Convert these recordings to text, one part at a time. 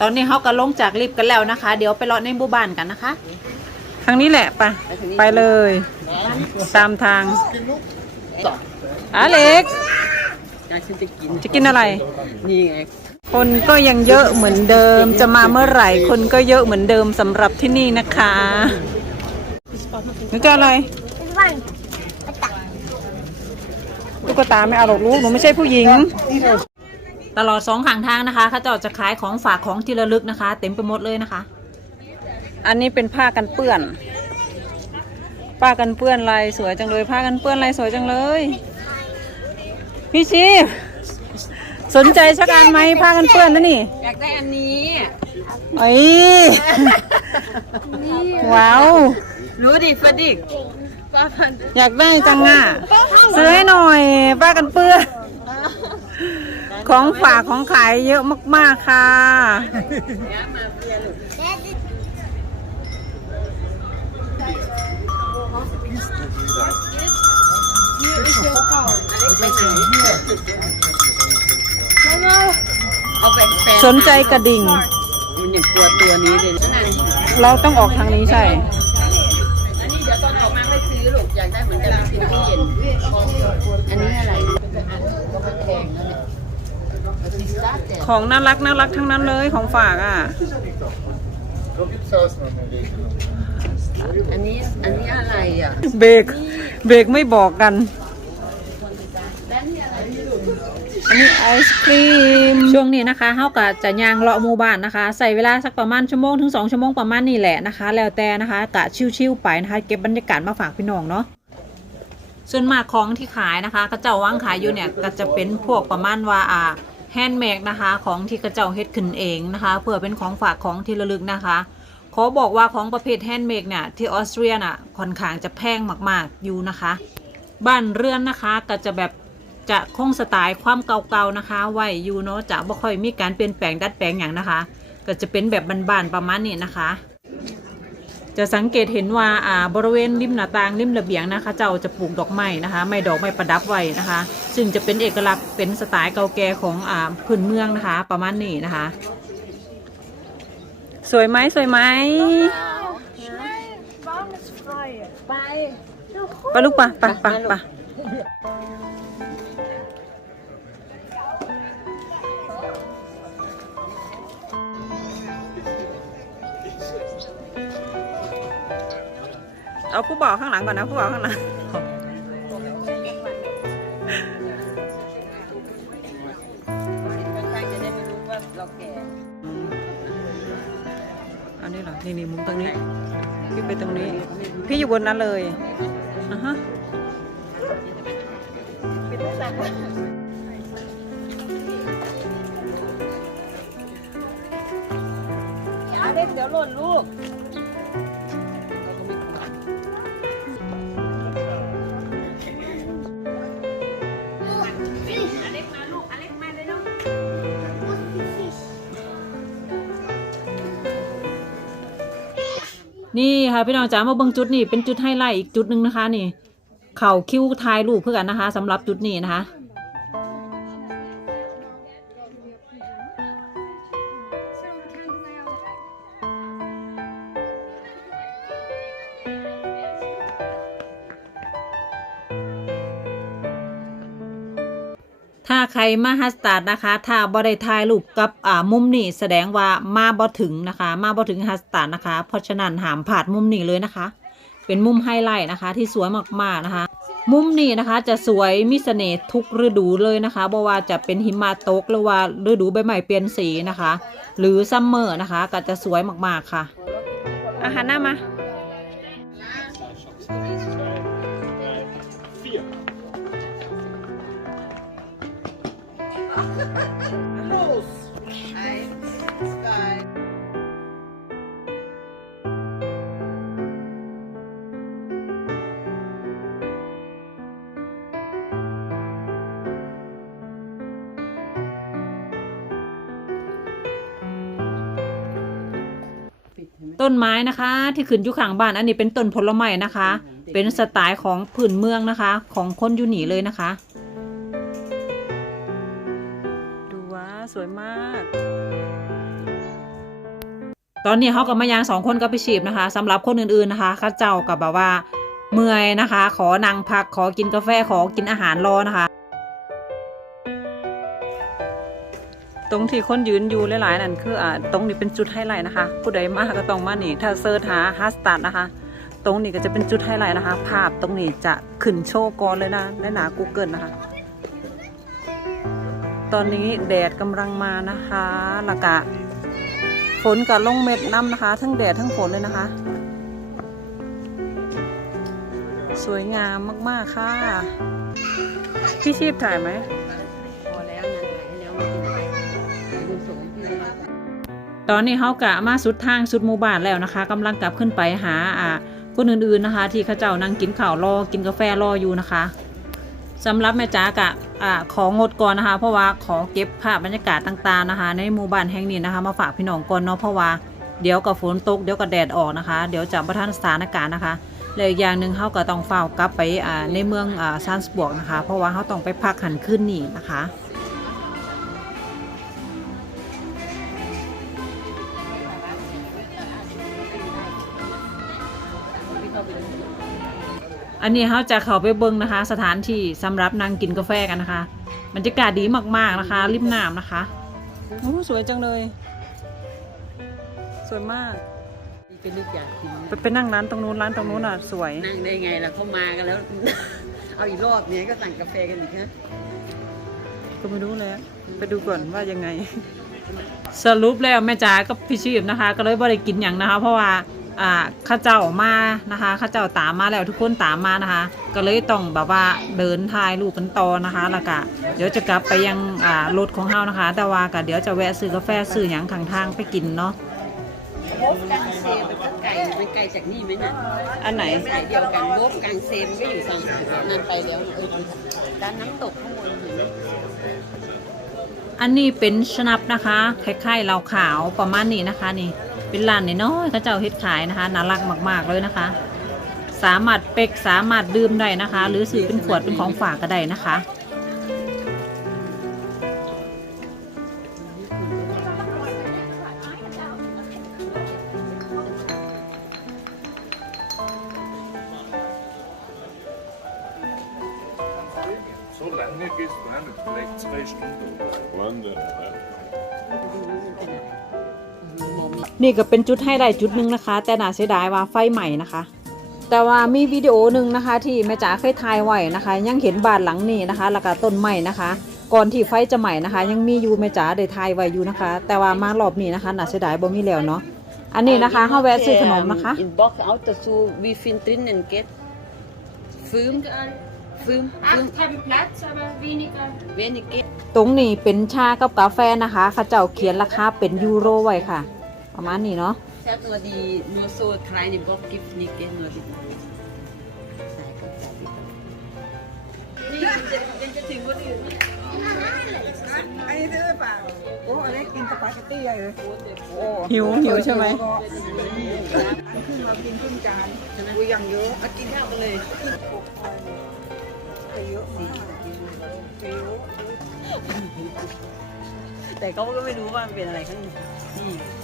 ตอนนี้เขาก็ลงจากลิฟต์กันแล้วนะคะ เดี๋ยวไปรอในหมู่บ้านกันนะคะ ทางนี้แหละไปไปเลย ตามทางอเล็กฉันจะกินจะกินอะไร นี่ไง คนก็ยังเยอะเหมือนเดิม จะมาเมื่อไหร่ คนก็เยอะเหมือนเดิมสำหรับที่นี่นะคะหนูจะอะไรตุ๊กตาไม่เอาหรอกลูกหนูไม่ใช่ผู้หญิง ตลอดสองข้างทางนะคะเขาเจะจะขายของฝากของที่ระลึกนะคะ เต็มไปหมดเลยนะคะ อันนี้เป็นผ้ากันเปื้อน ผ้ากันเปื้อนลายสวยจังเลย ผ้ากันเปื้อนลายสวยจังเลย พี่ชีพสนใจสักอันไหมผ้ากันเปื้อนนะนี่ อยากได้อันนี้ไอ้ยว้าวรู้ดิฟดิกอยากได้จังอะซื้อให้หน่อย ป้ากันเปื้อน ของฝากของขายเยอะมาก ๆ ค่ะ เอาแฟนสนใจกระดิ่ง มันอย่างกลัวตัวนี้เลยนั่นเราต้องออกทางนี้ใช่ อันนี้เดี๋ยวตอนออกมาไปซื้อลูกอยากได้เหมือนกันกินที่เย็นอันนี้อะไรแพงนะเนี่ย ของน่ารักน่ารักทั้งนั้นเลยของฝากอะ อันนี้อันนี้อะไรอะ เบรกเบรกไม่บอกกัน อันนี้ไอศครีม ช่วงนี้นะคะเฮาก็จะย่างเลาะหมู่บ้านนะคะ ใส่เวลาสักประมาณชั่วโมงถึง2ชั่วโมงประมาณนี้แหละนะคะ แล้วแต่นะคะกะชิวๆไปนะคะ เก็บบรรยากาศมาฝากพี่น้องเนาะส่วนมากของที่ขายนะคะกระเจ้าวางขายอยู่เนี่ยก็จะเป็นพวกประมาณว่าอ่า แฮนด์เมดนะคะของที่กระเจ้าเฮ็ดขึ้นเองนะคะเพื่อเป็นของฝากของที่ระลึกนะคะขอบอกว่าของประเภทแฮนด์เมดเนี่ยที่ออสเตรียน่ะค่อนข้างจะแพงมากๆอยู่นะคะ บ้านเรือนนะคะก็จะแบบจะคงสไตล์ความเก่าๆนะคะ ไว้อยู่เนาะจะบ่ค่อยมีการเปลี่ยนแปลงดัดแปลงอย่างนะคะ ก็จะเป็นแบบบ้านๆประมาณนี้นะคะ จะสังเกตเห็นว่าอ่าบริเวณริมหน้าต่างริมระเบียงนะคะ เจ้าจะปลูกดอกไม้นะคะ ไม้ดอกไม้ประดับไว้นะคะ ซึ่งจะเป็นเอกลักษณ์เป็นสไตล์เก่าแก่ของอ่าพื้นเมืองนะคะ ประมาณนี้นะคะ สวยไหมสวยไหมไปไปลูกปะปะปะปะ เอาผู้บ่าวข้างหลังก่อนนะผู้บ่าวข้างหลังใครจะได้ไม่รู้ว่าเราแก่อันนี้เหรอ นี่นี่มุมตรงนี้ พี่ไปตรงนี้ พี่อยู่บนนั้นเลยอะฮะอาเล็กเดี๋ยวหล่นลูก ค่ะพี่น้องจ๋ามาเบิ่งจุดนี่เป็นจุดไฮไลท์อีกจุดหนึ่งนะคะนี่ เข่าคิ้วทายรูปเพื่อกันนะคะสำหรับจุดนี้นะคะ ถ้าใครมาฮัสตาร์ดนะคะ ถ้าบ่ได้ถ่ายรูปกับอ่ามุมนี้แสดงว่ามาบ่ถึงนะคะ มาบ่ถึงฮัสตาร์ดนะคะ เพราะฉะนั้นหามผ่านมุมนี้เลยนะคะ เป็นมุมไฮไลท์นะคะ ที่สวยมากๆนะคะ มุมนี้นะคะจะสวยมีเสน่ห์ทุกฤดูเลยนะคะบ่ว่าจะเป็นหิมะตกหรือว่าฤดูใบไม้เปลี่ยนสีนะคะ หรือซัมเมอร์นะคะ ก็จะสวยมากๆค่ะอาหารหน้ามา ต้นไม้นะคะ ที่ขึ้นอยู่ข้างบ้าน อันนี้เป็นต้นผลไม้นะคะ เป็นสไตล์ของพื้นเมืองนะคะ ของคนยูนีเลยนะคะ ตอนนี้เขากับมายางสองคนก็ไปฉีบนะคะสำหรับคนอื่นๆนะคะเข้าเจ้ากับแบบว่าเมื่อยนะคะ ขอนั่งพักขอกินกาแฟขอกินอาหารรอนะคะ ตรงที่คนยืนอยู่หลายๆนั่นคืออ่าตรงนี้เป็นจุดไฮไลท์นะคะ ผู้ใดมาก็ต้องมานี่ ถ้าเซิร์ชหาฮัสตัดนะคะ ตรงนี้ก็จะเป็นจุดไฮไลท์นะคะ ภาพตรงนี้จะขึ้นโชว์ก่อนเลยนะในหนา Google นะคะ ตอนนี้แดดกำลังมานะคะล้วก็ ฝนกับลงเม็ดน้ำนะคะ ทั้งแดดทั้งฝนเลยนะคะ สวยงามมากๆค่ะ พี่ชีพถ่ายไหมตอนนี้เขากะมาสุดทางสุดหมู่บ้านแล้วนะคะกำลังกลับขึ้นไปหาอ่าคนอื่นๆนะคะ ที่เขาเจ้านั่งกินข้าวรอกินกาแฟรออยู่นะคะ สำหรับแม่จ๋ากะของดก่อนนะคะ เพราะว่าขอเก็บภาพบรรยากาศต่างๆนะคะ ในหมู่บ้านแห่งนี้นะคะ มาฝากพี่น้องก่อนเนาะเพราะว่าเดี๋ยวกับฝนตกเดี๋ยวกับแดดออกนะคะ เดี๋ยวจะประทานสถานการณ์นะคะและอีกอย่างหนึ่งเขาก็ต้องเฝ้ากลับไปในเมืองซานสบวกนะคะ เพราะว่าเขาต้องไปพักหันขึ้นนี่นะคะ อันนี้เขาจะเข้าไปเบิ้งนะคะ สถานที่สำหรับนั่งกินกาแฟกันนะคะบรรยากาศดีมากๆนะคะ ริมน้ำนะคะโอ้สวยจังเลย สวยมากนี่เป็นลูกอยากกินไปไปนั่งร้านตรงนู้นร้านตรงนู้นอะสวย นั่งได้ไงล่ะเขามากันแล้ว เอาอีกรอบเนี้ยก็สั่งกาแฟกันอีกนะก็ไม่รู้เลยอะไปดูก่อนว่ายังไง สรุปแล้วแม่จ๋ากับพี่ชีพนะคะ ก็เลยบ่ได้กินอย่างนะคะ เพราะว่า อ่าข้าเจ้ามานะคะข้าเจ้าตามมาแล้วทุกคนตามมานะคะ ก็เลยต้องแบบว่าเดินทายรูปกันต่อนะคะแล้วก็เดี๋ยวจะกลับไปยังอ่ารถของเฮานะคะ แต่ว่าก็เดี๋ยวจะแวะซื้อกาแฟซื้อหยังข้างทางไปกินเนาะโวฟกังเซมันก็ไกลมันไกลจากนี่ไหมน่ะอันไหนสายเดียวกันโวฟกังเซมก็อยู่ฝั่งนั่นไปแล้วเออด้านน้ำตกข้างบนเห็นไหมอันนี้เป็นชนับนะคะคล้ายๆเหล้าขาวประมาณนี้นะคะนี่ เป็นร้านน้อยๆเขาเจ้าเฮ็ดขายนะคะน่ารักมาก ๆ เลยนะคะ สามารถเป็กสามารถดื่มได้นะคะ หรือซื้อเป็นขวดเป็นของฝากก็ได้นะคะ So lange gehst du an, vielleicht zwei Stunden oder Wandern, ja. นี่ ก็เป็นจุดให้ได้จุดหนึ่งนะคะ แต่น่าเสียดายว่าไฟใหม่นะคะ แต่ว่ามีวิดีโอหนึ่งนะคะ ที่แม่จ๋าเคยถ่ายไว้นะคะ ยังเห็นบ้านหลังนี้นะคะแล้วก็ต้นไม้นะคะ ก่อนที่ไฟจะใหม่นะคะ ยังมีอยู่แม่จ๋าได้ถ่ายไว้อยู่นะคะ แต่ว่ามารอบนี้นะคะน่าเสียดายบ่มีแล้วเนาะอันนี้นะคะเฮาแวะซื้อขนมนะคะ In Bock Auto zu wie viel drinnen geht. Fünf, fünf, fünf, Acht haben Platz, aber weniger. wenig geht. ตรงนี้เป็นชากับกาแฟนะคะเขาเจ้าเขียนราคาเป็นยูโรไว้ค่ะ ประมาณนี้เนาะ Ich sag nur die, nur so kleine Bock gibt nicht, gell, nur die. หิวหิวใช่ไหมกินข้าวกันเลยแต่เขาก็ไม่รู้ว่ามันเป็นอะไรข้างในนี่เดี๋ยว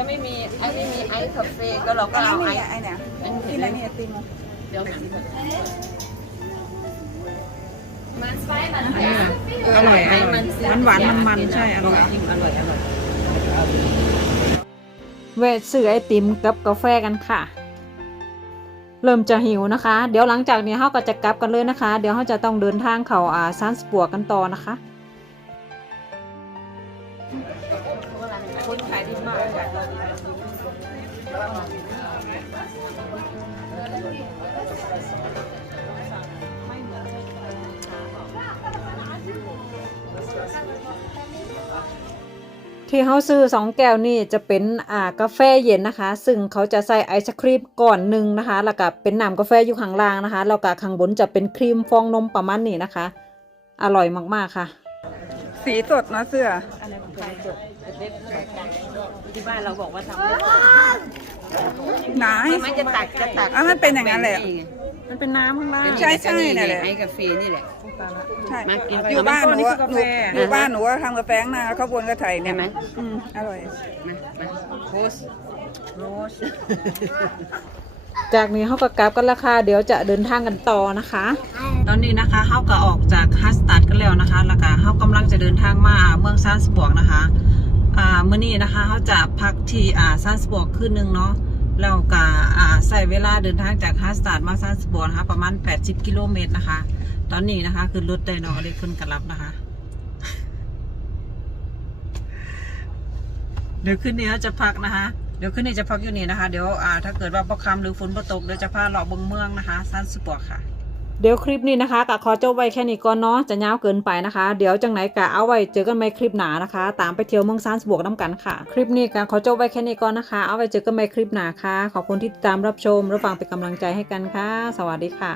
ถ้าไม่มีไอ้ไม่มีไอซ์คาเฟ่ก็เราก็เอาไอซ์ไอ้เนี่ยอันที่นี้ไหนมีไอติมเดี๋ยวหาที่ก่อนอร่อยอร่อยมันมันหวานมันมันใช่อร่อยอร่อยอร่อยแวะซื้อไอติมกับกาแฟกันค่ะ เริ่มจะหิวนะคะ เดี๋ยวหลังจากนี้เราก็จะกลับกันเลยนะคะ เดี๋ยวเราจะต้องเดินทางเขาอ่าซานสปัวกันต่อนะคะ ที่เขาซื้อสองแก้วนี่จะเป็นอ่ากาแฟเย็นนะคะ ซึ่งเขาจะใส่ไอศครีมก่อนหนึ่งนะคะ แล้วก็เป็นน้ำกาแฟอยู่ข้างล่างนะคะแล้วก็ข้างบนจะเป็นครีมฟองนมประมาณนี้นะคะ อร่อยมากๆค่ะ สีสดนะเสื้ออะไรของใครจดเล็บ ที่บ้านเราบอกว่าทำไม่ไหนได้มันจะตักจะตักอะมันเป็นอย่างนั้นแหละมันเป็นน้ำข้างล่างใช่ใช่นั่นแหละไอ้กาแฟนี่แหละใช่มากินอยู่บ้านหนูอะกาหแฟนูอยู่บ้านหนูว่าทำกาแฟข้างหน้าข้าวบนกระไทยได้เนี่ยไหมอืมอร่อยมามาโพสโรสจากนี้เขาก็กลับกันราคาเดี๋ยวจะเดินทางกันต่อนะคะ ตอนนี้นะคะเขาก็ออกจากฮัสตัดกันแล้วนะคะแล้วก็เขากำลังจะเดินทางมาเมืองซานสบวกนะคะ อ่ามื้อนี้นะคะเขาจะพักที่อ่าซานสบวกคืนหนึงเนาะแล้วก็อ่าใส่เวลาเดินทางจากฮัสตัดมาซานสบวกนะคะประมาณ 80 กิโลเมตรนะคะ ตอนนี้นะคะคือรถไดโนอเล็กขึ้นกันรับนะคะ เดี๋ยวขึ้นนี้เขาจะพักนะคะเดี๋ยวขึ้นนี้จะพักอยู่นี่นะคะ เดี๋ยวอ่าถ้าเกิดว่าประคำหรือฝนประตกเดี๋ยวจะพาเลาะเบิงเมืองนะคะสั้นสปอร์ค่ะ เดี๋ยวคลิปนี้นะคะกะขอจบไว้แค่นี้ก่อนเนาะจะยาวเกินไปนะคะ เดี๋ยวจังไหนกะเอาไว้เจอกันใหม่คลิปหนานะคะ ตามไปเที่ยวเมืองซานสบวกน้ำกันค่ะ คลิปนี้กะขอจบไว้แค่นี้ก่อนนะคะ เอาไว้เจอกันใหม่คลิปหนาค่ะ ขอบคุณที่ติดตามรับชมรับฟังเป็นกำลังใจให้กันค่ะ สวัสดีค่ะ